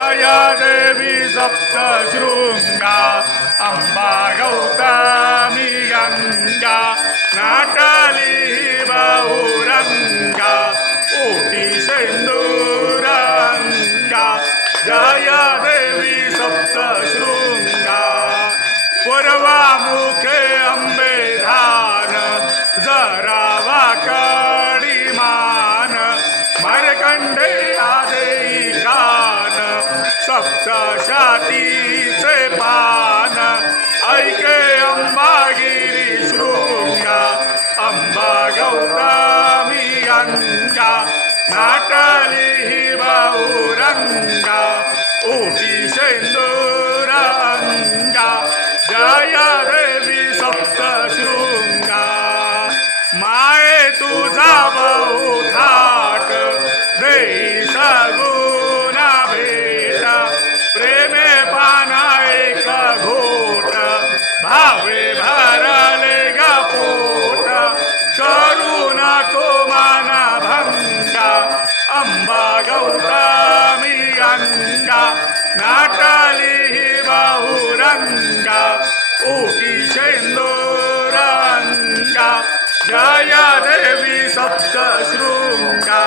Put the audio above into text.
या देवी सप्तशृंगा अंबा गौतमी गंगा नाटली बहुरंगा ओटी सिंदूरंगा जय देवी सप्तशृंगा पूर्वामुखे अंबे धान जरा वाकडीमान मार्कंडे आदेई कान सप्तशतीचे पान ऐके अंबागिरी शृंगा अंबा गौतमी अंगा नाटली बहुरंगा ओटी सिंदूरंगा जय देवी सप्तशृंगा माये तुझा बहुथाट देई सगुणा भेट प्रेमे पाना एक घोट भावे भरले ग पोट करू नको माना भंगा अंबा गौतमी गंगा नाटली बहुरंगा ओटी सिंदूरंगा जय देवी सप्तशृंगा